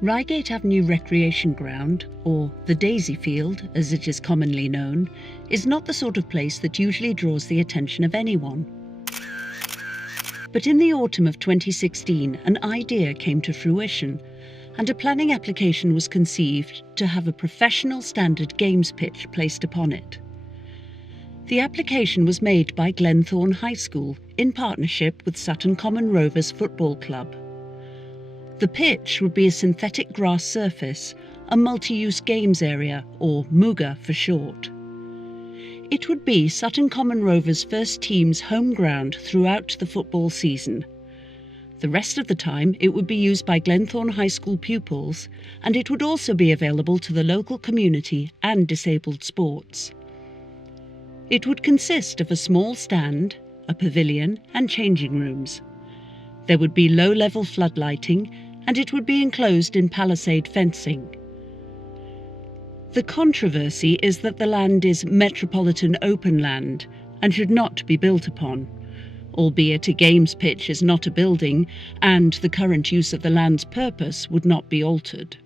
Reigate Avenue Recreation Ground, or the Daisy Field as it is commonly known, is not the sort of place that usually draws the attention of anyone. But in the autumn of 2016, an idea came to fruition, and a planning application was conceived to have a professional standard games pitch placed upon it. The application was made by Glenthorne High School in partnership with Sutton Common Rovers Football Club. The pitch would be a synthetic grass surface, a multi-use games area, or MUGA for short. It would be Sutton Common Rovers' first team's home ground throughout the football season. The rest of the time it would be used by Glenthorne High School pupils, and it would also be available to the local community and disabled sports. It would consist of a small stand, a pavilion and changing rooms. There would be low-level floodlighting, and it would be enclosed in palisade fencing. The controversy is that the land is metropolitan open land and should not be built upon, albeit a games pitch is not a building and the current use of the land's purpose would not be altered.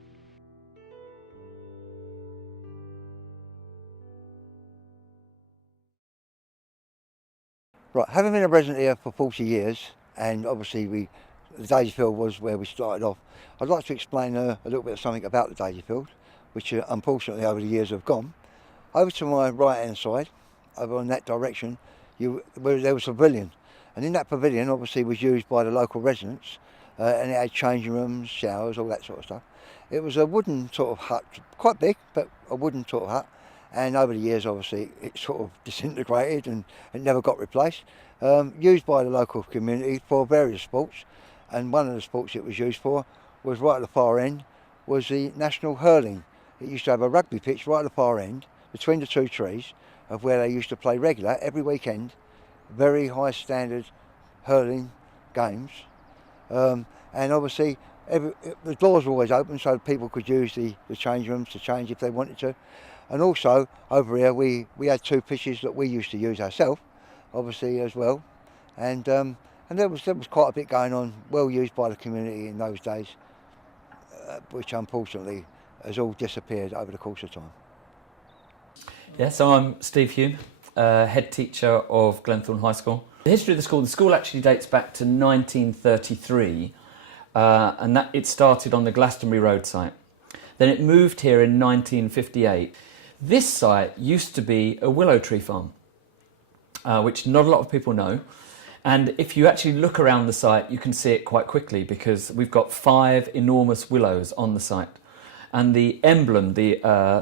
Right, having been a resident here for 40 years, and obviously the Daisy Field was where we started off, I'd like to explain a little bit of something about the Daisy Field, which unfortunately over the years have gone. Over to my right hand side, over in that direction, there was a pavilion, and in that pavilion obviously was used by the local residents, and it had changing rooms, showers, all that sort of stuff. It was a wooden sort of hut, quite big, but a wooden sort of hut. And over the years, obviously, it sort of disintegrated and it never got replaced. Used by the local community for various sports, and one of the sports it was used for was right at the far end, was the national hurling. It used to have a rugby pitch right at the far end, between the two trees, of where they used to play regular, every weekend, very high standard hurling games. And obviously, the doors were always open so people could use the change rooms to change if they wanted to. And also, over here, we had two pitches that we used to use ourselves, obviously, as well. And there was quite a bit going on, well used by the community in those days, which unfortunately has all disappeared over the course of time. Yeah, so I'm Steve Hume, head teacher of Glenthorne High School. The history of the school actually dates back to 1933, and that it started on the Glastonbury Road site. Then it moved here in 1958. This site used to be a willow tree farm, which not a lot of people know. And if you actually look around the site, you can see it quite quickly because we've got 5 enormous willows on the site. And the emblem, the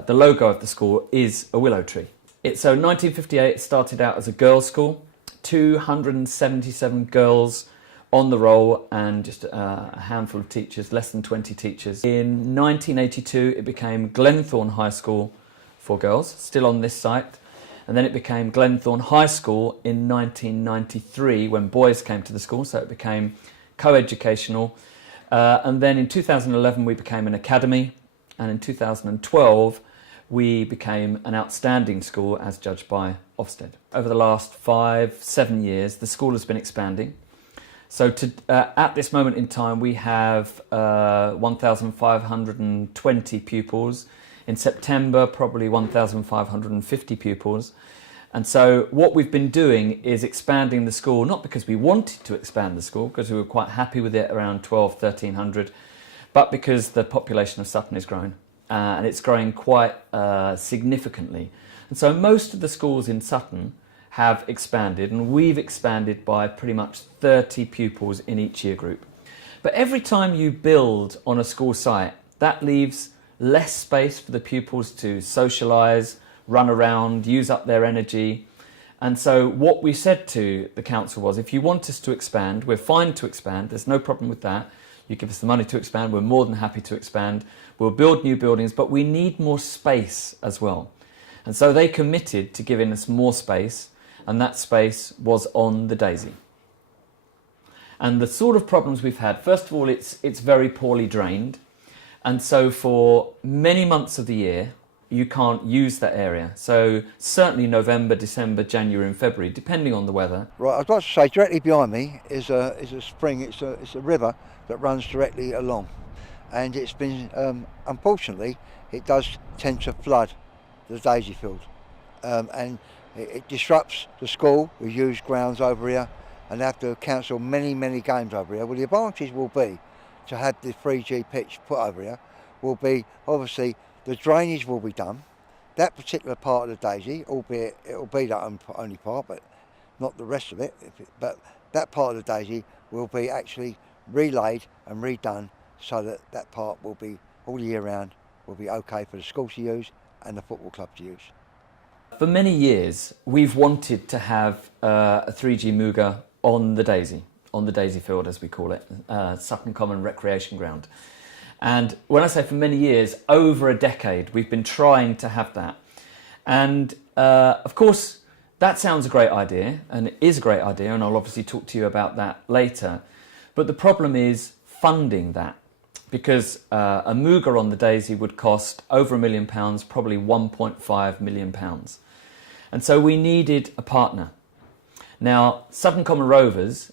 logo of the school is a willow tree. So 1958, it started out as a girls' school, 277 girls on the roll and just a handful of teachers, less than 20 teachers. In 1982, it became Glenthorne High School for girls, still on this site. And then it became Glenthorne High School in 1993 when boys came to the school, so it became co-educational. And then in 2011, we became an academy. And in 2012, we became an outstanding school as judged by Ofsted. Over the last 5-7 years, the school has been expanding. So at this moment in time, we have 1,520 pupils. In September, probably 1,550 pupils. And so what we've been doing is expanding the school, not because we wanted to expand the school, because we were quite happy with it around 1,300, but because the population of Sutton is growing. And it's growing quite significantly. And so most of the schools in Sutton have expanded, and we've expanded by pretty much 30 pupils in each year group. But every time you build on a school site, that leaves less space for the pupils to socialise, run around, use up their energy. And so what we said to the council was, if you want us to expand, we're fine to expand, there's no problem with that. You give us the money to expand, we're more than happy to expand. We'll build new buildings, but we need more space as well. And so they committed to giving us more space, and that space was on the Daisy. And the sort of problems we've had, first of all, it's very poorly drained. And so for many months of the year, you can't use that area. So certainly November, December, January and February, depending on the weather. Right, I'd like to say directly behind me is a spring, it's a river that runs directly along. and it's been, unfortunately, it does tend to flood the daisy field, and it disrupts the school. We use grounds over here and have to cancel many games over here. Well, the advantage will be to have the 3G pitch put over here will be, obviously, the drainage will be done. That particular part of the daisy, albeit it will be that only part, but not the rest of it, but that part of the daisy will be actually relayed and redone so that that part will be all year round, will be okay for the school to use and the football club to use. For many years, we've wanted to have a 3G Mooga on the daisy field, as we call it, Sutton Common Recreation Ground. And when I say for many years, over a decade, we've been trying to have that. And of course, that sounds a great idea, and it is a great idea, and I'll obviously talk to you about that later. But the problem is funding that, because a Mooga on the daisy would cost over £1 million, probably £1.5 million. And so we needed a partner. Now, Sutton Common Rovers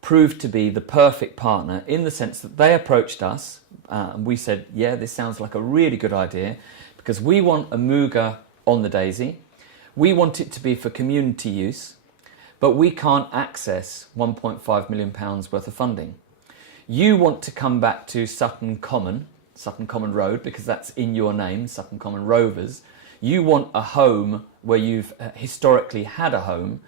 proved to be the perfect partner in the sense that they approached us and we said, yeah, this sounds like a really good idea because we want a Mooga on the daisy. We want it to be for community use, but we can't access £1.5 million worth of funding. You want to come back to Sutton Common Road, because that's in your name, Sutton Common Rovers. You want a home where you've historically had a home.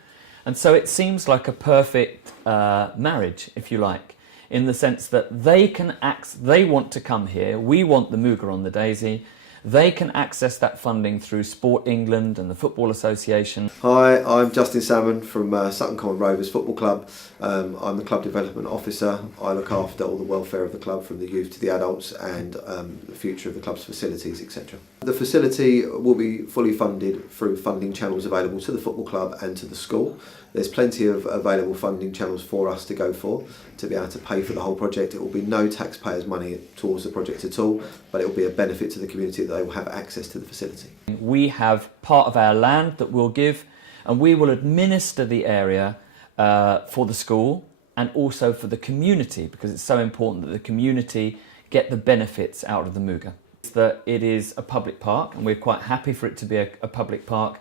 And so it seems like a perfect marriage, if you like, in the sense that they want to come here, we want the Mooga on the daisy, they can access that funding through Sport England and the Football Association. Hi, I'm Justin Salmon from Sutton Common Rovers Football Club. I'm the Club Development Officer. I look after all the welfare of the club, from the youth to the adults, and the future of the club's facilities, etc. The facility will be fully funded through funding channels available to the football club and to the school. There's plenty of available funding channels for us to go for, to be able to pay for the whole project. It will be no taxpayers' money towards the project at all, but it will be a benefit to the community that they will have access to the facility. We have part of our land that we'll give, and we will administer the area for the school and also for the community, because it's so important that the community get the benefits out of the Mooga. That it is a public park, and we're quite happy for it to be a public park,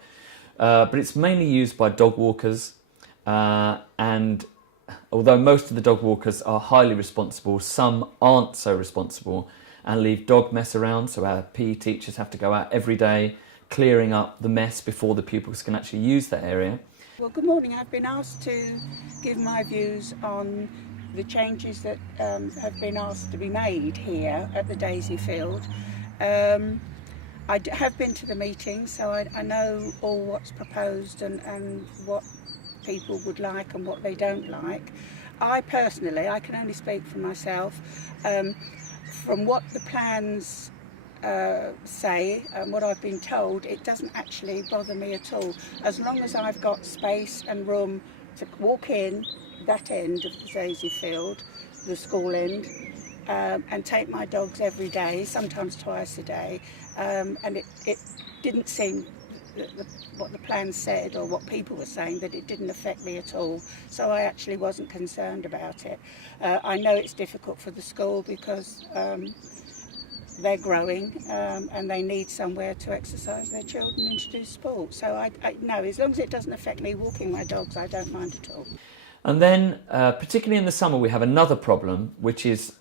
but it's mainly used by dog walkers. And although most of the dog walkers are highly responsible, some aren't so responsible and leave dog mess around, so our PE teachers have to go out every day clearing up the mess before the pupils can actually use that area. Well, good morning. I've been asked to give my views on the changes that have been asked to be made here at the Daisy Field. I have been to the meeting, so I know all what's proposed and what people would like and what they don't like. I personally, I can only speak for myself, from what the plans say and what I've been told, it doesn't actually bother me at all. As long as I've got space and room to walk in that end of the Daisy Field, the school end, and take my dogs every day, sometimes twice a day, and it didn't seem what the plan said or what people were saying, that it didn't affect me at all, so I actually wasn't concerned about it. I know it's difficult for the school because they're growing and they need somewhere to exercise their children and to do sport, so I no, as long as it doesn't affect me walking my dogs, I don't mind at all. And then particularly in the summer we have another problem, which is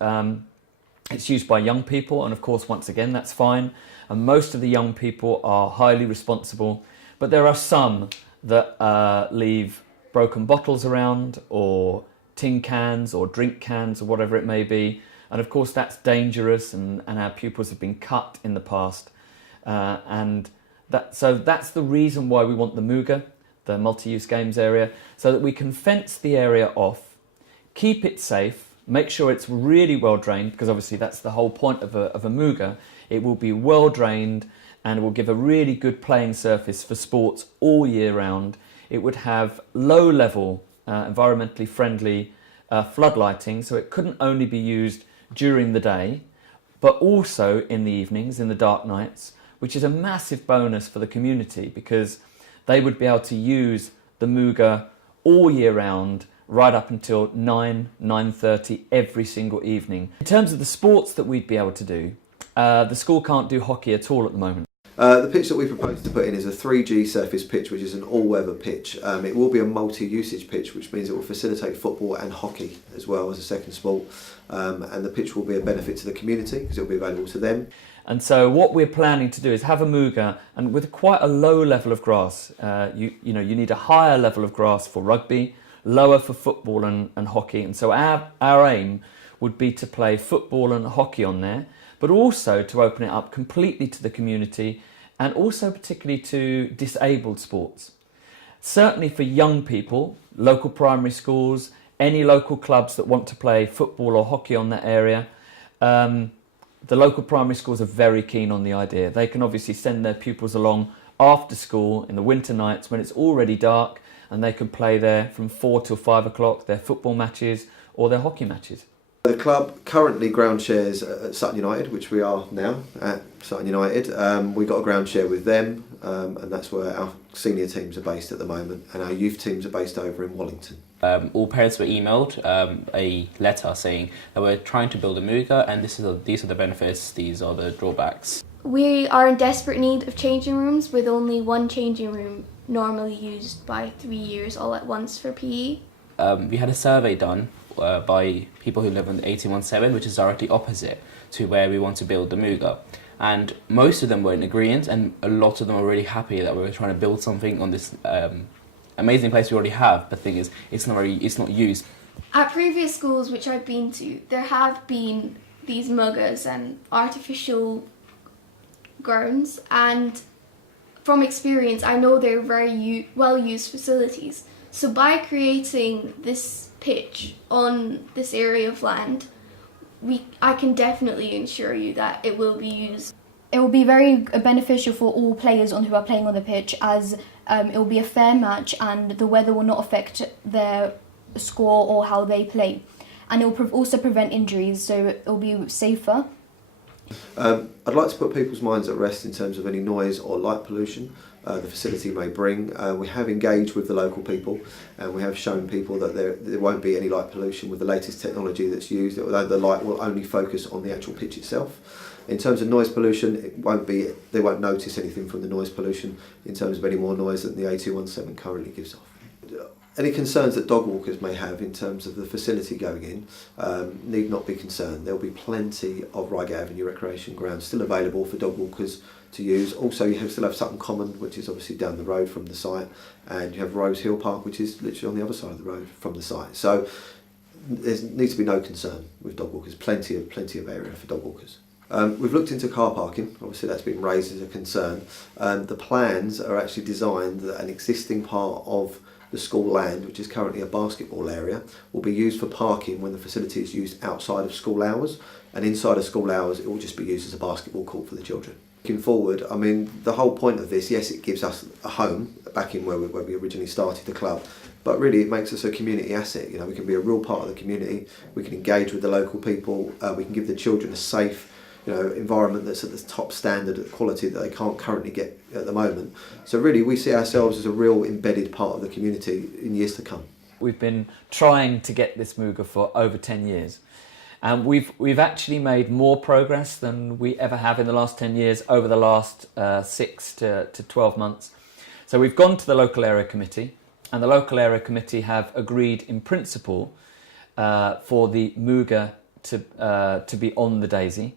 it's used by young people, and of course once again that's fine, and most of the young people are highly responsible, but there are some that leave broken bottles around or tin cans or drink cans or whatever it may be, and of course that's dangerous, and our pupils have been cut in the past, so that's the reason why we want the Mooga, the multi-use games area, so that we can fence the area off, keep it safe, make sure it's really well drained, because obviously that's the whole point of a Mooga. It will be well drained and it will give a really good playing surface for sports all year round. It would have low level, environmentally friendly floodlighting, so it couldn't only be used during the day, but also in the evenings, in the dark nights, which is a massive bonus for the community, because they would be able to use the Mooga all year round right up until 9:30 every single evening. In terms of the sports that we'd be able to do, the school can't do hockey at all at the moment. The pitch that we propose to put in is a 3G surface pitch, which is an all-weather pitch. It will be a multi-usage pitch, which means it will facilitate football and hockey as well as a second sport. And the pitch will be a benefit to the community because it will be available to them. And so what we're planning to do is have a Muga, and with quite a low level of grass. You need a higher level of grass for rugby, lower for football and hockey. And so our aim would be to play football and hockey on there, but also to open it up completely to the community, and also particularly to disabled sports. Certainly for young people, local primary schools, any local clubs that want to play football or hockey on that area, the local primary schools are very keen on the idea. They can obviously send their pupils along after school in the winter nights when it's already dark, and they can play there from 4 till 5 o'clock, their football matches or their hockey matches. The club currently ground shares at Sutton United, which we are now at Sutton United. We got a ground share with them, and that's where our senior teams are based at the moment, and our youth teams are based over in Wallington. All parents were emailed a letter saying that we're trying to build a Muga, and these are the benefits, these are the drawbacks. We are in desperate need of changing rooms, with only one changing room normally used by 3 years all at once for PE. We had a survey done by people who live in the 1817, which is directly opposite to where we want to build the Muga. And most of them were in agreement, and a lot of them were really happy that we were trying to build something on this amazing place we already have. But the thing is, it's not used. At previous schools which I've been to, there have been these muggers and artificial grounds, and from experience I know they're very well used facilities. So by creating this pitch on this area of land, I can definitely assure you that it will be used. It will be very beneficial for all players who are playing on the pitch, as it will be a fair match and the weather will not affect their score or how they play. And it will also prevent injuries, so it will be safer. I'd like to put people's minds at rest in terms of any noise or light pollution the facility may bring. We have engaged with the local people, and we have shown people that there won't be any light pollution with the latest technology that's used, although the light will only focus on the actual pitch itself. In terms of noise pollution, they won't notice anything from the noise pollution in terms of any more noise than the 8217 currently gives off. Any concerns that dog walkers may have in terms of the facility going in need not be concerned. There will be plenty of Reigate Avenue Recreation Ground still available for dog walkers to use. Also, you still have Sutton Common, which is obviously down the road from the site, and you have Rose Hill Park, which is literally on the other side of the road from the site. So there needs to be no concern with dog walkers. Plenty of area for dog walkers. We've looked into car parking. Obviously that's been raised as a concern. The plans are actually designed that an existing part of the school land, which is currently a basketball area, will be used for parking when the facility is used outside of school hours, and inside of school hours it will just be used as a basketball court for the children. Looking forward, I mean, the whole point of this, yes, it gives us a home back in where we originally started the club, but really it makes us a community asset. You know, we can be a real part of the community, we can engage with the local people, we can give the children a safe environment that's at the top standard of quality that they can't currently get at the moment. So really we see ourselves as a real embedded part of the community in years to come. We've been trying to get this Muga for over 10 years, and we've actually made more progress than we ever have in the last 10 years over the last 6 to 12 months. So we've gone to the local area committee, and the local area committee have agreed in principle for the Muga to be on the Daisy.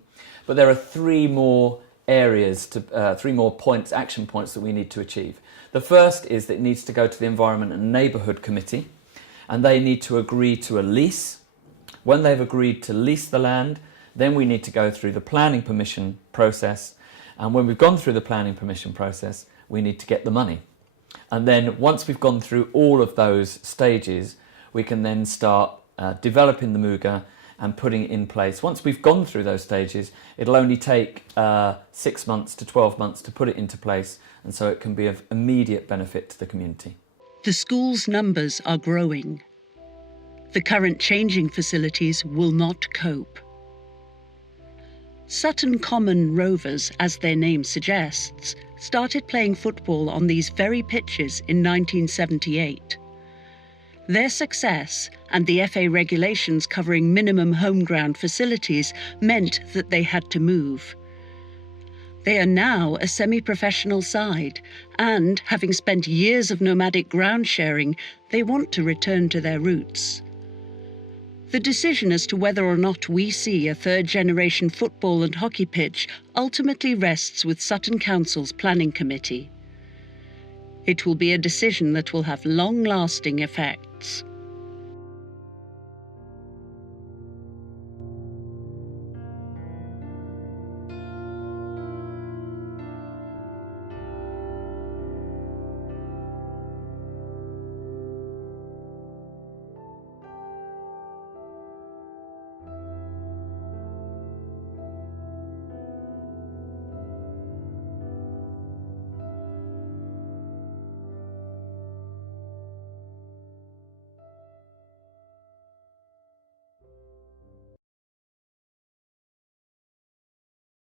But there are three more areas, action points that we need to achieve. The first is that it needs to go to the Environment and Neighbourhood Committee, and they need to agree to a lease. When they've agreed to lease the land, then we need to go through the planning permission process. And when we've gone through the planning permission process, we need to get the money. And then once we've gone through all of those stages, we can then start developing the Muga and putting it in place. Once we've gone through those stages, it'll only take 6 months to 12 months to put it into place, and so it can be of immediate benefit to the community. The school's numbers are growing. The current changing facilities will not cope. Sutton Common Rovers, as their name suggests, started playing football on these very pitches in 1978. Their success and the FA regulations covering minimum home ground facilities meant that they had to move. They are now a semi-professional side and, having spent years of nomadic ground sharing, they want to return to their roots. The decision as to whether or not we see a third-generation football and hockey pitch ultimately rests with Sutton Council's planning committee. It will be a decision that will have long-lasting effects.